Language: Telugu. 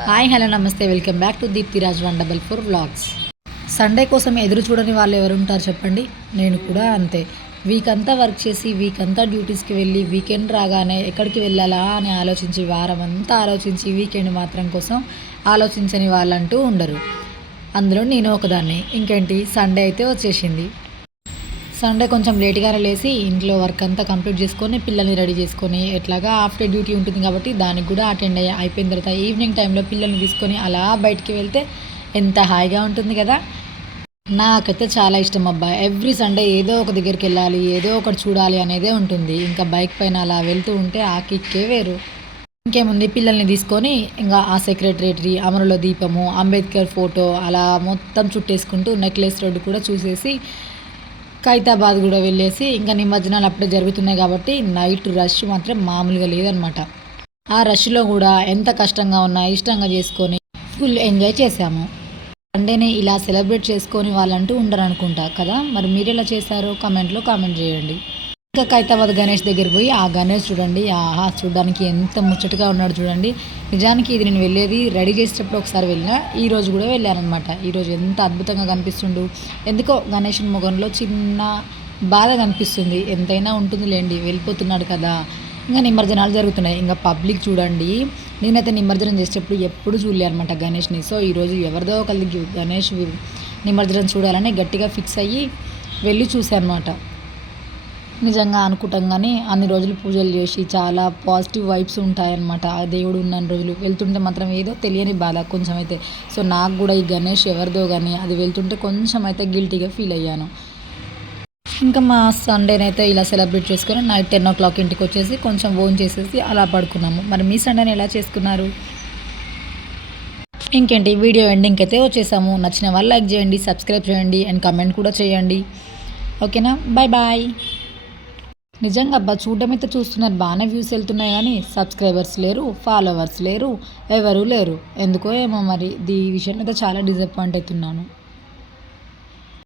Hi hello namaste welcome back to Deeptiraj 144 vlogs. Sunday కోసం ఎదురు చూడని వాళ్ళు ఎవరు ఉంటారు చెప్పండి. నేను కూడా అంతే. వీక్ అంతా వర్క్ చేసి వీక్ అంతా డ్యూటీస్కి వెళ్ళి వీకెండ్ రాగానే ఎక్కడికి వెళ్ళాలా అని ఆలోచించి వారం అంతా ఆలోచించి వీకెండ్ మాత్రం కోసం ఆలోచించని వాళ్ళంటూ ఉండరు. అందులో నేను ఒకదాన్ని. ఇంకేంటి, సండే అయితే వచ్చేసింది. సండే కొంచెం లేట్గానే లేసి ఇంట్లో వర్క్ అంతా కంప్లీట్ చేసుకొని పిల్లల్ని రెడీ చేసుకొని ఎట్లాగా హాఫ్ డే డ్యూటీ ఉంటుంది కాబట్టి దానికి కూడా అటెండ్ అయిపోయిన తర్వాత ఈవినింగ్ టైంలో పిల్లల్ని తీసుకొని అలా బయటికి వెళ్తే ఎంత హాయిగా ఉంటుంది కదా. నాకైతే చాలా ఇష్టం అబ్బా. ఎవ్రీ సండే ఏదో ఒక దగ్గరికి వెళ్ళాలి, ఏదో ఒకటి చూడాలి అనేదే ఉంటుంది. ఇంకా బైక్ పైన అలా వెళ్తూ ఉంటే ఆ కిక్కే వేరు. ఇంకేముంది, పిల్లల్ని తీసుకొని ఇంకా ఆ సెక్రటరేటరీ, అమరుల దీపము, అంబేద్కర్ ఫోటో అలా మొత్తం చుట్టేసుకుంటూ నెక్లెస్ రోడ్డు కూడా చూసేసి ఖైతాబాద్ కూడా వెళ్ళేసి ఇంకా నిమజ్జనాలు అప్పుడే జరుగుతున్నాయి కాబట్టి నైట్ రష్ మాత్రం మామూలుగా లేదనమాట. ఆ రష్లో కూడా ఎంత కష్టంగా ఉన్నా ఇష్టంగా చేసుకొని ఫుల్ ఎంజాయ్ చేశాము. సండేనే ఇలా సెలబ్రేట్ చేసుకొని వాళ్ళంటూ ఉండరు అనుకుంటా కదా. మరి మీరు ఎలా చేశారో కామెంట్లో కామెంట్ చేయండి. ఇంకా ఖైతాబాద్ గణేష్ దగ్గరికి పోయి ఆ గణేష్ చూడండి, ఆహా చూడడానికి ఎంత ముచ్చటగా ఉన్నాడు చూడండి. నిజానికి ఇది నేను వెళ్ళేది రెడీ చేసేటప్పుడు ఒకసారి వెళ్ళినా, ఈరోజు కూడా వెళ్ళానమాట. ఈరోజు ఎంత అద్భుతంగా కనిపిస్తుండు. ఎందుకో గణేష్ ముఖంలో చిన్న బాధ కనిపిస్తుంది. ఎంతైనా ఉంటుంది లేండి, వెళ్ళిపోతున్నాడు కదా. ఇంకా నిమజ్జనాలు జరుగుతున్నాయి. ఇంకా పబ్లిక్ చూడండి, నేనైతే నిమజ్జనం చేసేటప్పుడు ఎప్పుడు చూడలే అనమాట గణేష్ని. సో ఈరోజు ఎవరిదో ఒకరికి గణేష్ నిమజ్జనం చూడాలని గట్టిగా ఫిక్స్ అయ్యి వెళ్ళి చూశాను అనమాట. నిజంగా అనుకుంటాం కానీ అన్ని రోజులు పూజలు చేసి చాలా పాజిటివ్ వైబ్స్ ఉంటాయన్నమాట. ఆ దేవుడు ఉన్న రోజులు వెళ్తుంటే మాత్రం ఏదో తెలియని బాధ కొంచెం అయితే. సో నాకు కూడా ఈ గణేష్ ఎవరిదో కానీ అది వెళ్తుంటే కొంచెం అయితే గిల్టీగా ఫీల్ అయ్యాను. ఇంకా మా సండేనైతే ఇలా సెలబ్రేట్ చేసుకొని నైట్ 10 o'clock ఇంటికి వచ్చేసి కొంచెం ఓన్ చేసేసి అలా పడుకున్నాము. మరి మీ సండేని ఎలా చేసుకున్నారు? ఇంకేంటి, వీడియో ఎండింగ్కి అయితే వచ్చేసాము. నచ్చిన వాళ్ళు లైక్ చేయండి, సబ్స్క్రైబ్ చేయండి అండ్ కమెంట్ కూడా చేయండి. ఓకేనా, బాయ్ బాయ్. నిజంగా అబ్బా, చూడడం చూస్తున్నారు, బాగానే వ్యూస్ వెళ్తున్నాయి కానీ సబ్స్క్రైబర్స్ లేరు, ఫాలోవర్స్ లేరు, ఎవరూ లేరు. ఎందుకో ఏమో మరి ఈ విషయంలో అయితే చాలా డిసప్పాయింట్ అవుతున్నాను.